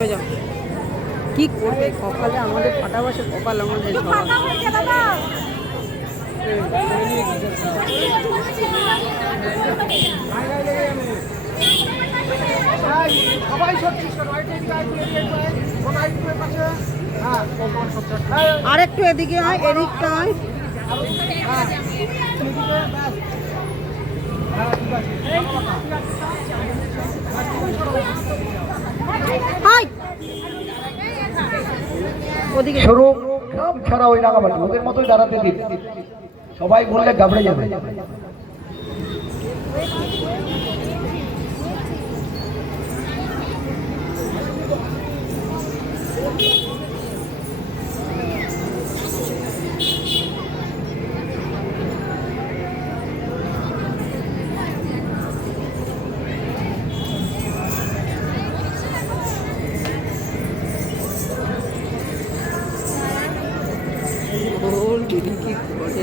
কি করবে কপালে আমাদের ফাটা বসে কপাল আমাদের আর একটু এদিকে হয় এদিকটা হয় স্বরূপ গ্রাম ছাড়া ওই রাঙামাটি ওদের মতোই দাঁড়াতে দিন, সবাই বললে গাবড়ে যাবে। কি করে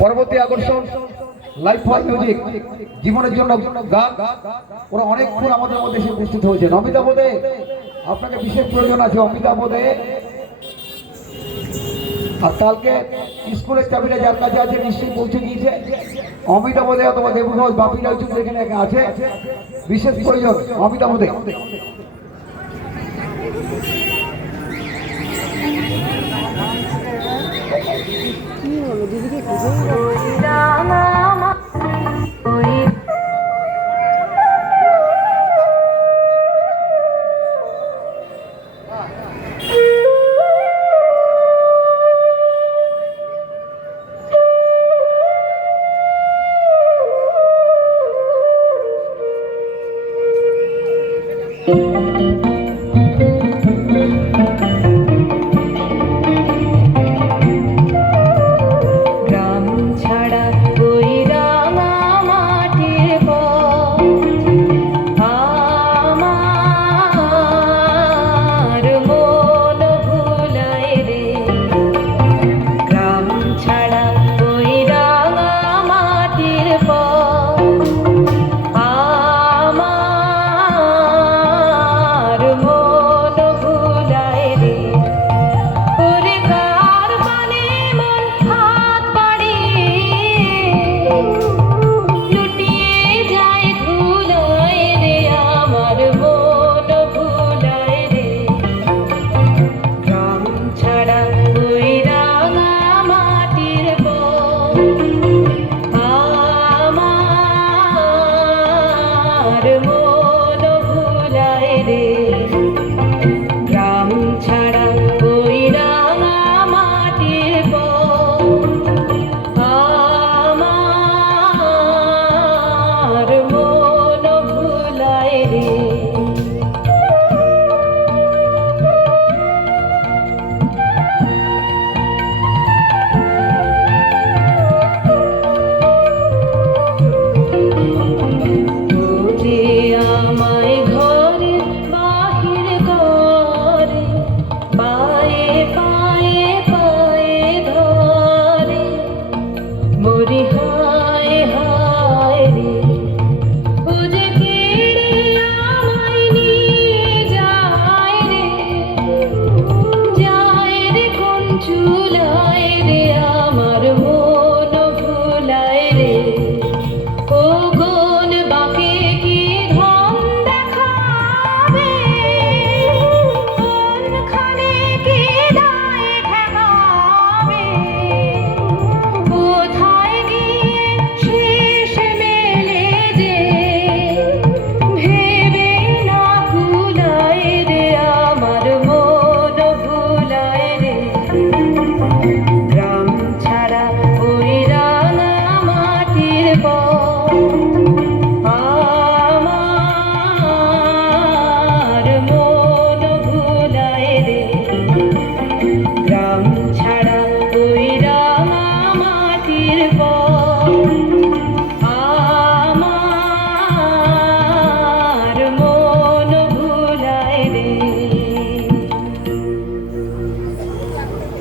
পরবর্তী আকর্ষণ লাইভ ফর মিউজিক, জীবনের জন্য গান। ওরা অনেকক্ষণ আমাদের মধ্যে এসে উপস্থিত হয়েছেন। অমিতাভ দে, আপনাকে বিশেষ প্রয়োজন আছে। অমিতাভ দে, আর কালকে স্কুলের চাবিটা যার কাছে আছে নিশ্চয়ই পৌঁছে গিয়েছে। অমিতাভ দে অথবা দেবঘোষ বাপি রায়চন্দ্র এখানে আছে, বিশেষ প্রয়োজন অমিতাভ দে। কি হলো দিদিকে খুঁজেই